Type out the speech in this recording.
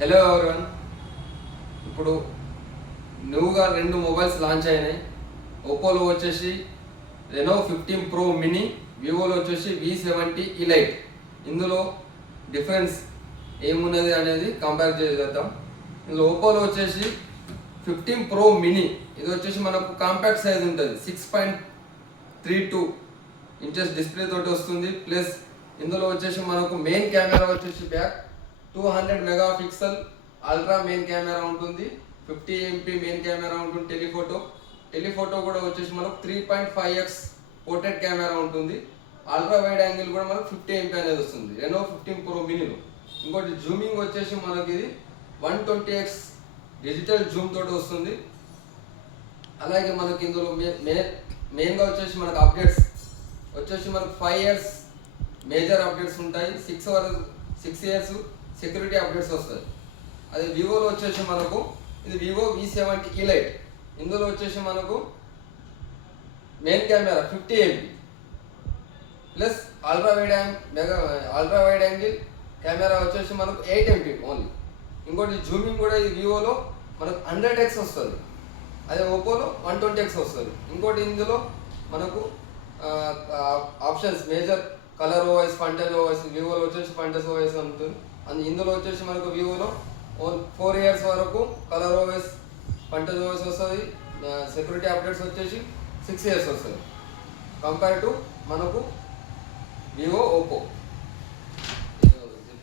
Hello everyone. ఇప్పుడు న్యూగా 2 mobiles launch అయినాయి. ఒప్పోలో వచ్చేసి రెనో 15 ప్రో మినీ, వివోలో వచ్చేసి V70 ఇలైట్. ఇందులో డిఫరెన్స్ ఏమున్నది అనేది కంపేర్ చేద్దాం. ఇందులో ఒప్పోలో వచ్చేసి 15 ప్రో మినీ, ఇది వచ్చేసి మనకు కాంపాక్ట్ సైజ్ ఉంటుంది. 6.32 ఇంచెస్ డిస్ప్లే తోటి వస్తుంది. ప్లస్ ఇందులో వచ్చేసి మనకు మెయిన్ కెమెరా వచ్చేసి back 200 megapixel ultra main camera ఉంటుంది. 50 MP మెయిన్ కెమెరా ఉంటుంది. టెలిఫోటో కూడా వచ్చేసి మనకు 3.5x పోర్ట్రేట్ కెమెరా ఉంటుంది. అల్ట్రా వైడ్ యాంగిల్ కూడా మనకు 50 MP అనేది వస్తుంది రెనో 15 ప్రో మినీలో. ఇంకోటి జూమింగ్ వచ్చేసి మనకి ఇది 120x డిజిటల్ జూమ్ తోటి వస్తుంది. అలాగే మనకి ఇందులో మెయిన్గా వచ్చేసి మనకు అప్డేట్స్ వచ్చేసి మనకు 5 years మేజర్ అప్డేట్స్ ఉంటాయి. 6 years సెక్యూరిటీ అప్డేట్స్ వస్తాయి. అది వివోలో వచ్చేసి మనకు ఇది వివో V70 ఇలైట్. ఇందులో వచ్చేసి మనకు main camera 50 MP plus ultra wide angle camera వచ్చేసి మనకు 8 MP ఓన్లీ. ఇంకోటి జూమింగ్ కూడా ఇది వివోలో మనకు 100x వస్తుంది, అదే ఒప్పోలో 120x వస్తుంది. ఇంకోటి ఇందులో మనకు options major Color OS, Funtouch OS, వివోలో వచ్చేసి ఫంటజ్ ఓఎస్ ఉంటుంది. ఇందులో వచ్చేసి మనకు వివోలో 4 years వరకు కలర్ ఓఎస్, ఫంటజ్ ఓఎస్ వస్తుంది. సెక్యూరిటీ అప్డేట్స్ వచ్చేసి 6 years వస్తుంది కంపేర్ టు మనకు వివో, ఒప్పో.